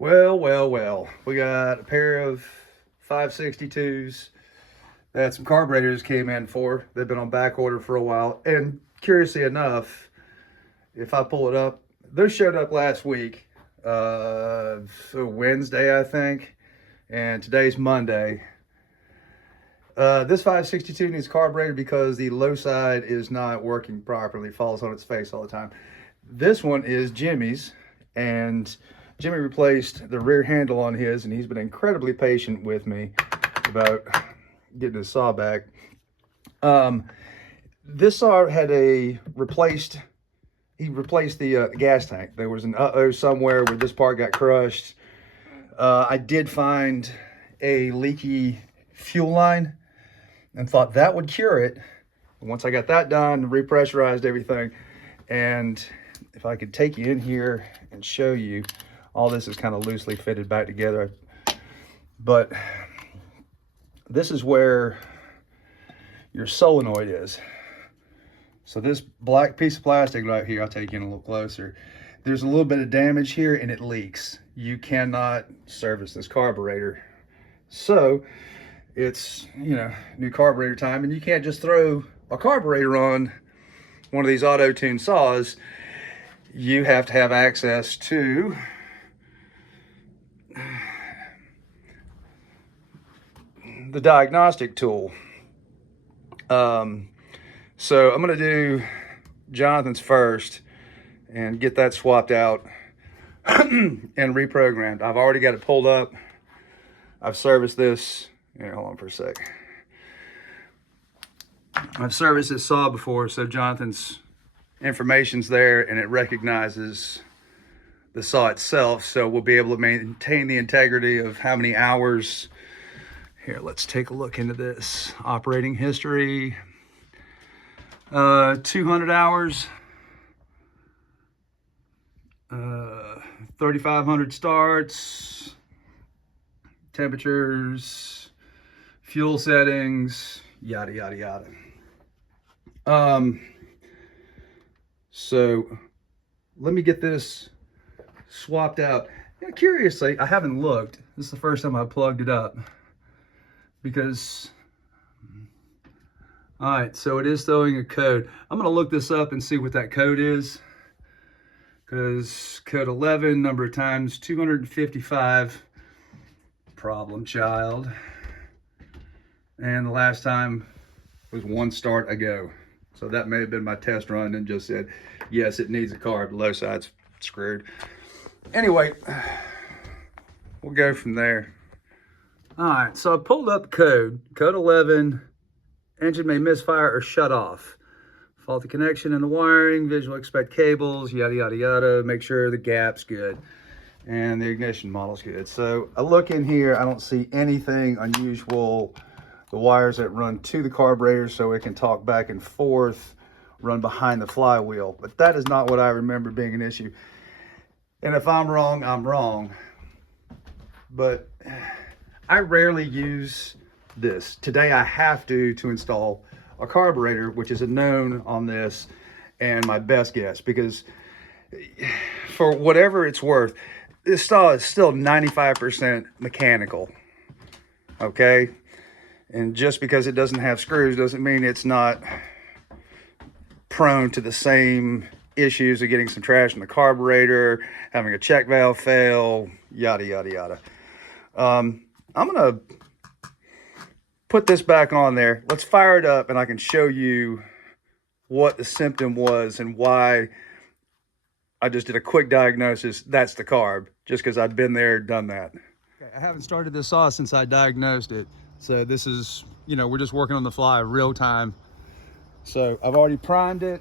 Well. We got a pair of 562s that some carburetors came in for. They've been on back order for a while. And curiously enough, if I pull it up, those showed up last week, Wednesday, I think. And today's Monday. This 562 needs carburetor because the low side is not working properly, falls on its face all the time. This one is Jimmy's, and Jimmy replaced the rear handle on his, and he's been incredibly patient with me about getting his saw back. This saw had he replaced the gas tank. There was an uh-oh somewhere where this part got crushed. I did find a leaky fuel line and thought that would cure it. Once I got that done, repressurized everything, and if I could take you in here and show you, all this is kind of loosely fitted back together, but this is where your solenoid is. So this black piece of plastic right here, I'll take you in a little closer. There's a little bit of damage here and it leaks. You cannot service this carburetor. So it's, new carburetor time, and you can't just throw a carburetor on one of these auto-tune saws. You have to have access to the diagnostic tool. So I'm going to do Jonathan's first and get that swapped out and reprogrammed. I've already got it pulled up. I've serviced this. Here, hold on for a sec. I've serviced this saw before, so Jonathan's information's there and it recognizes the saw itself, so we'll be able to maintain the integrity of how many hours. Here, let's take a look into this. Operating history, 200 hours, 3,500 starts, temperatures, fuel settings, yada, yada, yada. So let me get this swapped out. Curiously, I haven't looked. This is the first time I plugged it up because, all right, so it is throwing a code. I'm gonna look this up and see what that code is, because code 11, number of times 255, problem child. And the last time was one start ago. So that may have been my test run and just said, yes, it needs a carb, the low side's screwed. Anyway, we'll go from there. All right, so I pulled up code 11, engine may misfire or shut off. Faulty connection in the wiring, visual expect cables, yada, yada, yada. Make sure the gap's good and the ignition model's good. So I look in here, I don't see anything unusual. The wires that run to the carburetor so it can talk back and forth, run behind the flywheel. But that is not what I remember being an issue. And if I'm wrong, I'm wrong. But I rarely use this. Today I have to install a carburetor, which is a known on this, and my best guess, because for whatever it's worth, this saw is still 95% mechanical, okay? And just because it doesn't have screws doesn't mean it's not prone to the same issues of getting some trash in the carburetor, having a check valve fail, yada, yada, yada. I'm gonna put this back on there. Let's fire it up and I can show you what the symptom was and why I just did a quick diagnosis. That's the carb, just because I've been there, done that. Okay, I haven't started this saw since I diagnosed it. So this is, we're just working on the fly real time. So I've already primed it.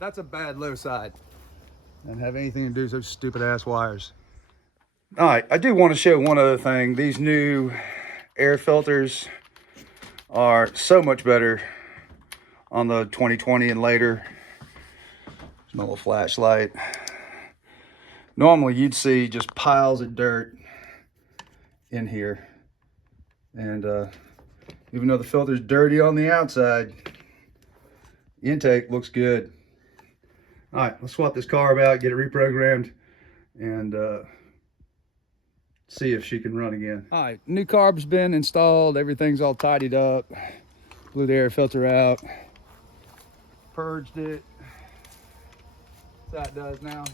That's a bad low side. Doesn't have anything to do with those stupid ass wires. All right, I do want to show one other thing. These new air filters are so much better on the 2020 and later. There's my little flashlight. Normally you'd see just piles of dirt in here. And even though the filter's dirty on the outside, the intake looks good. All right, let's swap this carb out, get it reprogrammed, and see if she can run again. All right, new carb's been installed. Everything's all tidied up. Blew the air filter out. Purged it. That's how it does now.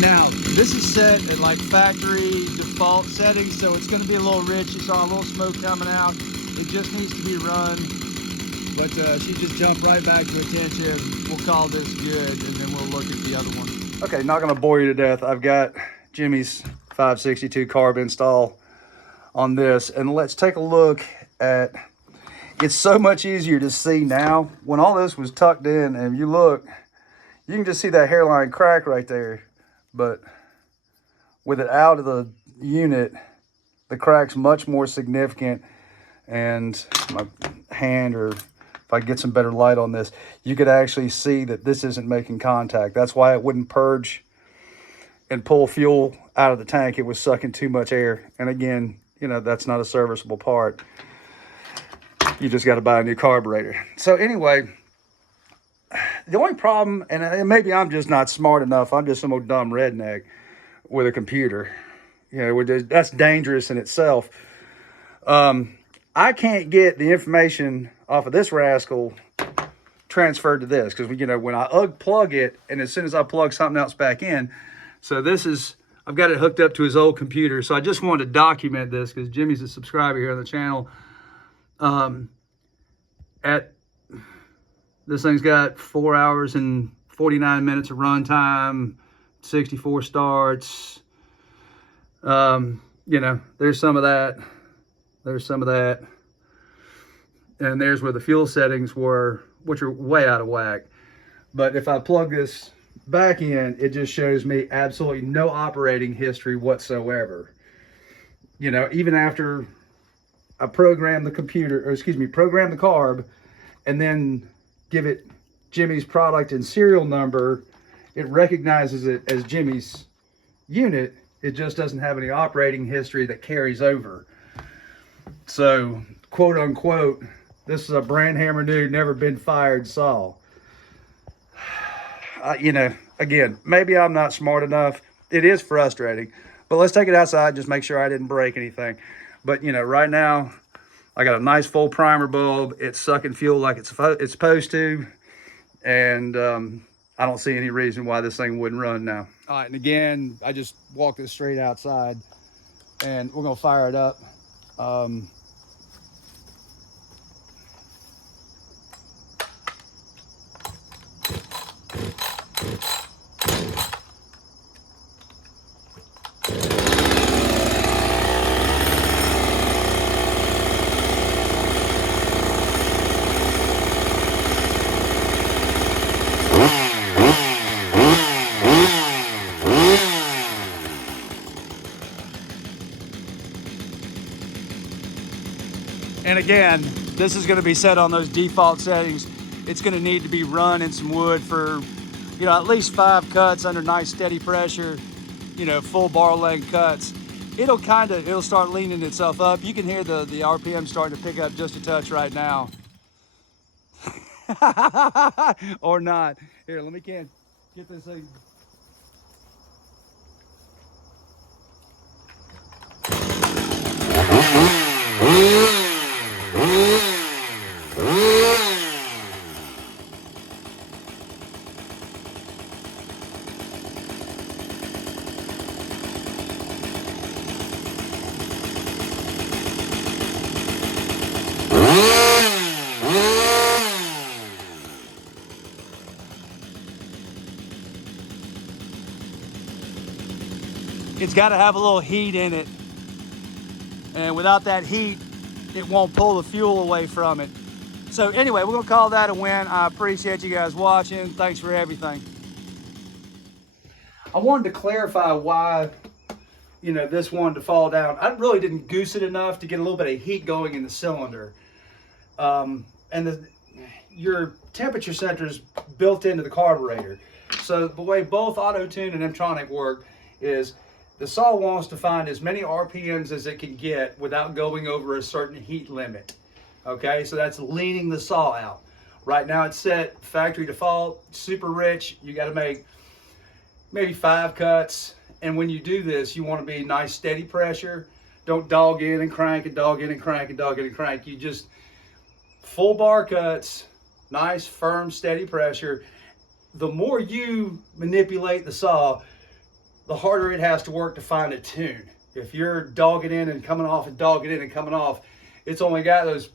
Now, this is set at like factory default settings, so it's going to be a little rich. You saw a little smoke coming out. It just needs to be run. But she just jumped right back to attention. We'll call this good, and then we'll look at the other one. Okay, not going to bore you to death. I've got Jimmy's 562 carb install on this, and let's take a look at. It's so much easier to see now. When all this was tucked in, and if you look, you can just see that hairline crack right there. But with it out of the unit, the crack's much more significant. And my hand, or if I get some better light on this, you could actually see that this isn't making contact. That's why it wouldn't purge and pull fuel out of the tank. It was sucking too much air. And again, you know, that's not a serviceable part. You just got to buy a new carburetor. So anyway, the only problem, and maybe I'm just not smart enough, I'm just some old dumb redneck with a computer. You know, that's dangerous in itself. I can't get the information off of this rascal transferred to this, because, you know, when I unplug it, and as soon as I plug something else back in, so this is, I've got it hooked up to his old computer. So I just wanted to document this because Jimmy's a subscriber here on the channel. This thing's got 4 hours and 49 minutes of run time, 64 starts. You know, there's some of that. There's some of that. And there's where the fuel settings were, which are way out of whack. But if I plug this back in, it just shows me absolutely no operating history whatsoever. You know, even after I program the computer, or excuse me, program the carb, and then give it Jimmy's product and serial number, it recognizes it as Jimmy's unit. It just doesn't have any operating history that carries over. So, quote unquote, this is a brand hammer new, never been fired saw. You know, again, maybe I'm not smart enough. It is frustrating, but let's take it outside, just make sure I didn't break anything. But, you know, right now, I got a nice full primer bulb. It's sucking fuel like it's supposed to. And I don't see any reason why this thing wouldn't run now. All right, and again, I just walked it straight outside, and we're gonna fire it up. And again, this is going to be set on those default settings. It's going to need to be run in some wood for, you know, at least 5 cuts under nice steady pressure, you know, full bar length cuts. It'll start leaning itself up. You can hear the RPM starting to pick up just a touch right now. Or not. Here, let me get this thing. it's got to have a little heat in it. And without that heat, it won't pull the fuel away from it. So anyway, we're gonna call that a win. I appreciate you guys watching. Thanks for everything. I wanted to clarify why, you know, this wanted to fall down. I really didn't goose it enough to get a little bit of heat going in the cylinder. Your temperature sensor is built into the carburetor. So the way both auto-tune and Mtronic work is the saw wants to find as many RPMs as it can get without going over a certain heat limit. Okay, so that's leaning the saw out. Right now it's set factory default, super rich. You got to make maybe 5 cuts. And when you do this, you want to be nice, steady pressure. Don't dog in and crank and dog in and crank and dog in and crank. You just full bar cuts, nice, firm, steady pressure. The more you manipulate the saw, the harder it has to work to find a tune. If you're dogging in and coming off and dogging in and coming off, it's only got those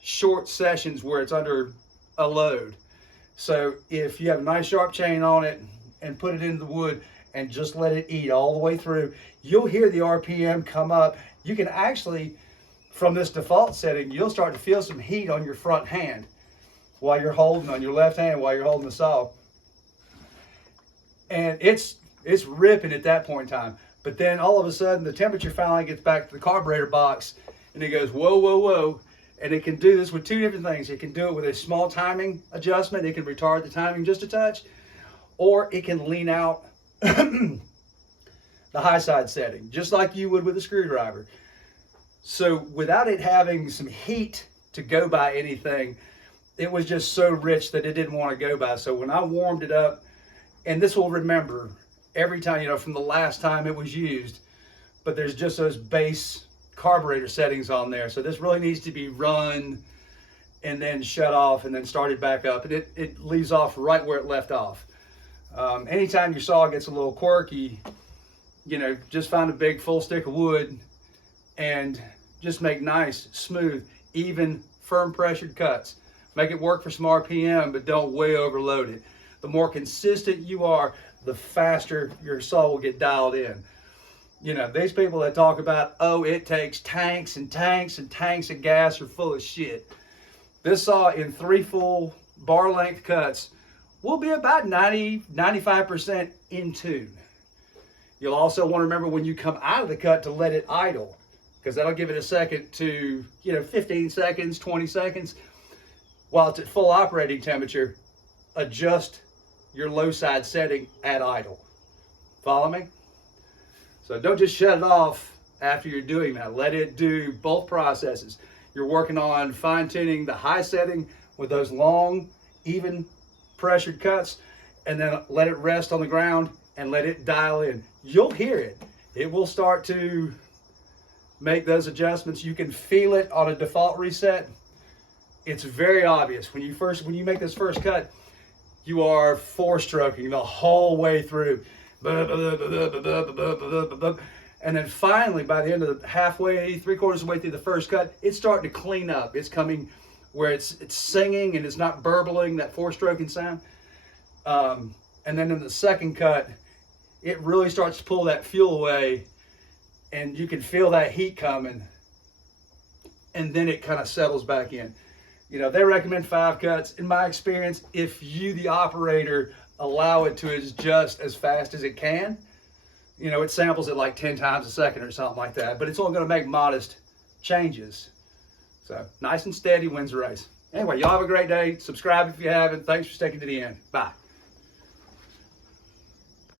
short sessions where it's under a load. So if you have a nice sharp chain on it and put it into the wood and just let it eat all the way through, you'll hear the RPM come up. You can actually, from this default setting, you'll start to feel some heat on your front hand while you're holding, on your left hand while you're holding the saw. And it's ripping at that point in time. But then all of a sudden the temperature finally gets back to the carburetor box and it goes, whoa, whoa, whoa. And it can do this with 2 different things. It can do it with a small timing adjustment. It can retard the timing just a touch, or it can lean out the high side setting, just like you would with a screwdriver. So without it having some heat to go by anything, it was just so rich that it didn't want to go by. So when I warmed it up, and this will remember every time, you know, from the last time it was used, but there's just those base carburetor settings on there. So this really needs to be run and then shut off and then started back up. And it leaves off right where it left off. Anytime your saw gets a little quirky, you know, just find a big full stick of wood and just make nice, smooth, even, firm pressured cuts. Make it work for some RPM, but don't way overload it. The more consistent you are, the faster your saw will get dialed in. You know, these people that talk about, oh, it takes tanks and tanks and tanks of gas are full of shit. This saw in 3 full bar length cuts will be about 90-95% in tune. You'll also want to remember when you come out of the cut to let it idle, because that'll give it a second to, you know, 15 seconds, 20 seconds. While it's at full operating temperature, adjust your low side setting at idle. Follow me? So don't just shut it off after you're doing that. Let it do both processes. You're working on fine-tuning the high setting with those long, even pressured cuts, and then let it rest on the ground and let it dial in. You'll hear it. It will start to make those adjustments. You can feel it on a default reset. It's very obvious. When you make this first cut, you are 4-stroking the whole way through. And then finally, by the end of the halfway, 3/4 of the way through the first cut, it's starting to clean up. It's coming where it's singing and it's not burbling, that 4-stroking sound. And then in the second cut, it really starts to pull that fuel away and you can feel that heat coming, and then it kind of settles back in. You know, they recommend 5 cuts. In my experience, if you, the operator, allow it to adjust as fast as it can, you know, it samples it like 10 times a second or something like that, but it's only going to make modest changes. So nice and steady wins the race. Anyway, y'all have a great day. Subscribe if you haven't. Thanks for sticking to the end. Bye.